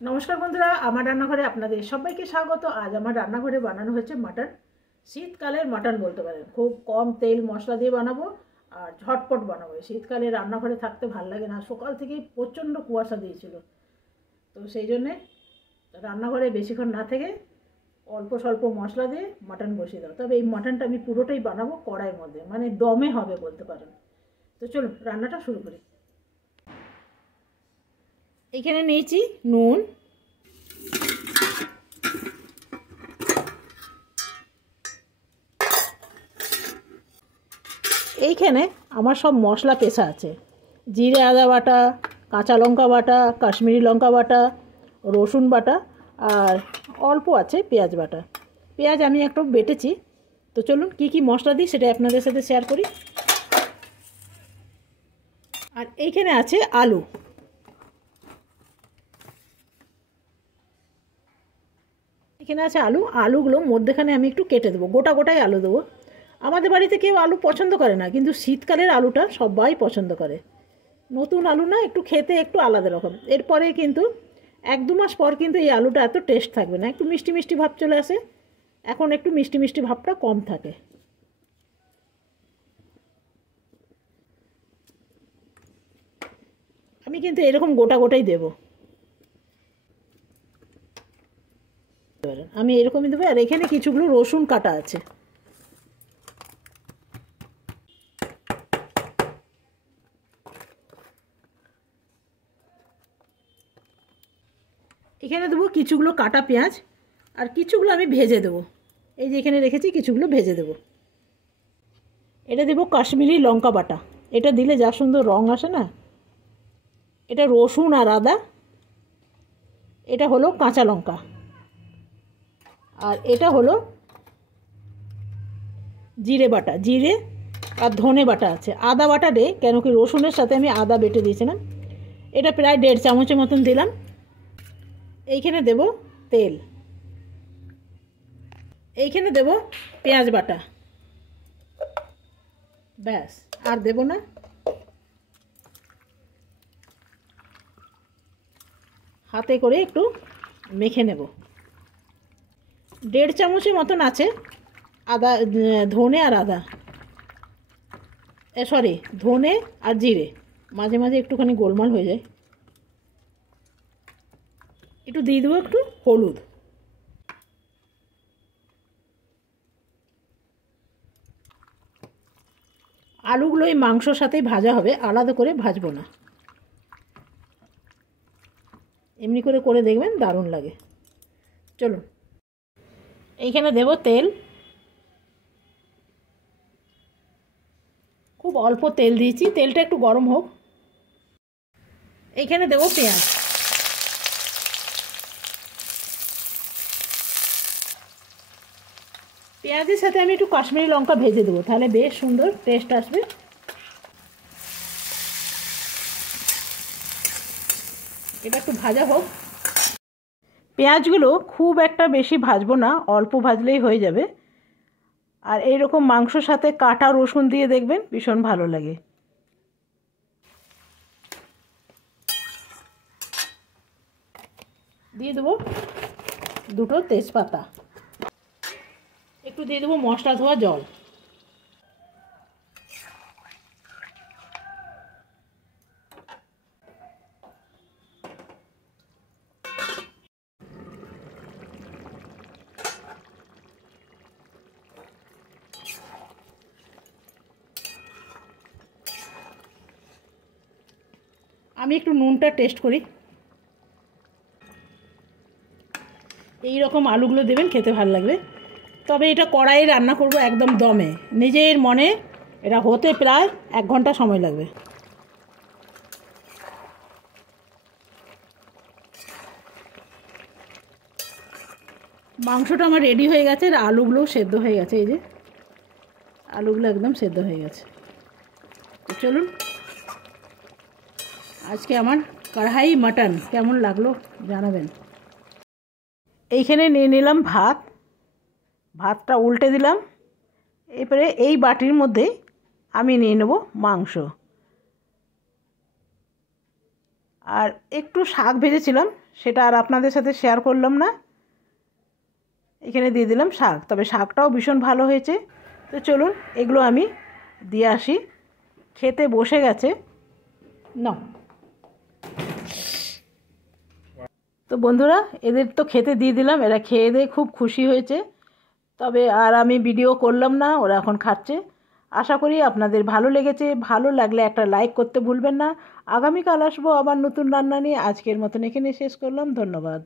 নমস্কার বন্ধুরা, আমার রান্নাঘরে আপনাদের সবাইকে স্বাগত। আজ আমার রান্নাঘরে বানানো হচ্ছে মাটন। শীতকালের মাটন বলতে পারেন, খুব কম তেল মশলা দিয়ে বানাবো আর ঝটপট বানাবো। শীতকালে রান্নাঘরে থাকতে ভাল লাগে না, সকাল থেকেই প্রচণ্ড কুয়াশা দিয়েছিল, তো সেই জন্যে রান্নাঘরে বেশিক্ষণ না থেকে অল্প স্বল্প মশলা দিয়ে মাটন বসিয়ে দাও। তবে এই মাটনটা আমি পুরোটাই বানাবো কড়াইয়ের মধ্যে, মানে দমে হবে বলতে পারেন। তো চলুন রান্নাটা শুরু করি। এখানে নিয়েছি নুন, এইখানে আমার সব মশলা পেশা আছে। জিরে আদা বাটা, কাঁচা লঙ্কা বাটা, কাশ্মীরি লঙ্কা বাটা, রসুন বাটা আর অল্প আছে পেঁয়াজ বাটা। পেঁয়াজ আমি একটু বেটেছি। তো চলুন কি কি মশলা দিই সেটা আপনাদের সাথে শেয়ার করি। আর এইখানে আছে আলু। এখানে আছে আলু। আলুগুলো মধ্যেখানে আমি একটু কেটে দেবো, গোটা গোটাই আলু দেবো। আমাদের বাড়িতে কেউ আলু পছন্দ করে না, কিন্তু শীতকালের আলুটা সবাই পছন্দ করে। নতুন আলু না, একটু খেতে একটু আলাদা রকম। এরপরে কিন্তু 1-2 মাস পর কিন্তু এই আলুটা এত টেস্ট থাকবে না, একটু মিষ্টি মিষ্টি ভাব চলে আসে। এখন একটু মিষ্টি মিষ্টি ভাবটা কম থাকে। আমি কিন্তু এরকম গোটা গোটাই দেবো, আমি এরকমই দেবো। আর এখানে কিছুগুলো রসুন কাটা আছে। এখানে দেবো কিছুগুলো কাটা পেঁয়াজ, আর কিছুগুলো আমি ভেজে দেবো। এই যে এখানে রেখেছি, কিছুগুলো ভেজে দেবো। এটা দেবো কাশ্মীরি লঙ্কা বাটা, এটা দিলে যা সুন্দর রং আসে না। এটা রসুন আর আদা, এটা হলো কাঁচা লঙ্কা, আর এটা হলো জিরে বাটা। জিরে আর ধনে বাটা আছে, আদা বাটা দে, কেন কি রসুনের সাথে আমি আদা বেটে দিয়েছিলাম। এটা প্রায় 1.5 চামচের মতন দিলাম। এইখানে দেব তেল, এইখানে দেব পেঁয়াজ বাটা, ব্যাস আর দেব না। হাতে করে একটু মেখে নেব। 1.5 চামচের মতন আছে আদা, ধনে আর আদা, সরি ধনে আর জিরে। মাঝে মাঝে একটুখানি গোলমাল হয়ে যায়। একটু দিয়ে দেবো একটু হলুদ। আলুগুলো এই মাংসর সাথেই ভাজা হবে, আলাদা করে ভাজবো না। এমনি করে করে দেখবেন, দারুণ লাগে। চলুন এইখানে দেব তেল, খুব অল্প তেল দিয়েছি, তেলটা একটু গরম হোক। এইখানে দেব পেঁয়াজ, পেঁয়াজের সাথে আমি একটু কাশ্মীরি লঙ্কা ভেজে দেবো, তাহলে বেশ সুন্দর টেস্ট আসবে। এটা একটু ভাজা হোক। পেঁয়াজগুলো খুব একটা বেশি ভাজবো না, অল্প ভাজলেই হয়ে যাবে। আর এইরকম মাংসর সাথে কাটা রসুন দিয়ে দেখবেন ভীষণ ভালো লাগে। দিয়ে দেবো 2টো তেজপাতা, একটু দিয়ে দেবো মশলা ধোয়া জল। আমি একটু নুনটা টেস্ট করি। এই রকম আলুগুলো দেবেন, খেতে ভালো লাগবে। তবে এটা কড়াইয়ে রান্না করব একদম দমে, নিজের মনে। এটা হতে প্রায় 1 ঘন্টা সময় লাগবে। মাংসটা আমার রেডি হয়ে গেছে, আর আলুগুলোও সেদ্ধ হয়ে গেছে। এই যে আলুগুলো একদম সেদ্ধ হয়ে গেছে। তো চলুন, আজকে আমার কড়াই মাটন কেমন লাগলো জানাবেন। এইখানে নিয়ে নিলাম ভাত, ভাতটা উল্টে দিলাম। এরপরে এই বাটির মধ্যে আমি নিয়ে নেব মাংস। আর একটু শাক ভেজেছিলাম, সেটা আর আপনাদের সাথে শেয়ার করলাম না। এখানে দিয়ে দিলাম শাক, তবে শাকটাও ভীষণ ভালো হয়েছে। তো চলুন এগুলো আমি দিয়ে আসি। খেতে বসে গেছে না। তো বন্ধুরা, এদের তো খেতে দিয়ে দিলাম, এরা খেয়ে দিয়ে খুব খুশি হয়েছে। তবে আর আমি ভিডিও করলাম না, ওরা এখন খাচ্ছে। আশা করি আপনাদের ভালো লেগেছে। ভালো লাগলে একটা লাইক করতে ভুলবেন না। আগামীকাল আসবো আবার নতুন রান্না নিয়ে। আজকের মতন এখানে শেষ করলাম। ধন্যবাদ।